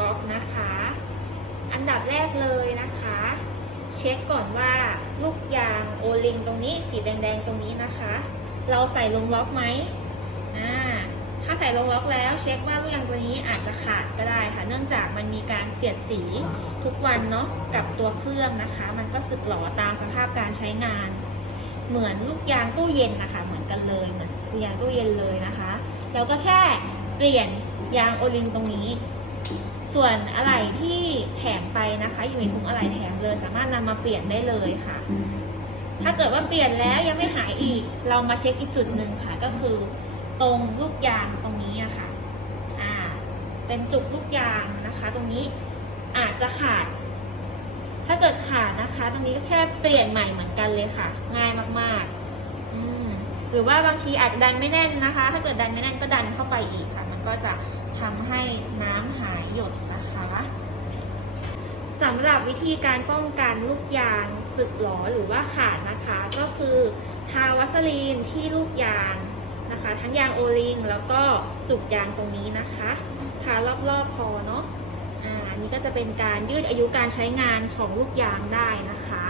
ก๊อกนะคะ อันดับแรกเลยนะคะ เช็คก่อนว่าลูกยางโอลิงตรงนี้สีแดงๆตรงนี้นะคะ เราใส่ลงล็อกไหมอ่าถ้าใส่ลงล็อกแล้วเช็คว่าลูกยางตัวนี้อาจจะขาดก็ได้ค่ะ เนื่องจากมันมีการเสียดสีทุกวันเนาะกับตัวเครื่องนะคะ มันก็สึกหรอตามสภาพการใช้งาน เหมือนลูกยางตู้เย็นนะคะ เหมือนกันเลยเหมือนลูกยางตู้เย็นเลยนะคะเราก็แค่เปลี่ยนยางโอลิงตรงนี้ ส่วนอะไหล่ที่แถมไปนะคะ อยู่ในถุงอะไหล่แถมเลย สามารถนำมาเปลี่ยนได้เลยค่ะ ถ้าเกิดว่าเปลี่ยนแล้วยังไม่หายอีก เรามาเช็คอีกจุดหนึ่งค่ะ ก็คือตรงลูกยางตรงนี้อะค่ะอ่าเป็นจุกลูกยางนะคะ ตรงนี้อาจจะขาด ถ้าเกิดขาดนะคะ ตรงนี้ก็แค่เปลี่ยนใหม่เหมือนกันเลยค่ะ ง่ายมากๆอืมหรือว่าบางทีอาจจะดันไม่แน่นนะคะ ถ้าเกิดดันไม่แน่นก็ดันเข้าไปอีกค่ะ มันก็จะทำให้น้ำหายหยด สำหรับวิธีการป้องกันลูกยางสึกหรอหรือว่าขาดนะคะ ก็คือทาวัสลีนที่ลูกยางนะคะ ทั้งยางโอลิงแล้วก็จุกยางตรงนี้นะคะทารอบๆพอเนาะอ่านี่ก็จะเป็นการยืดอายุการใช้งานของลูกยางได้นะคะ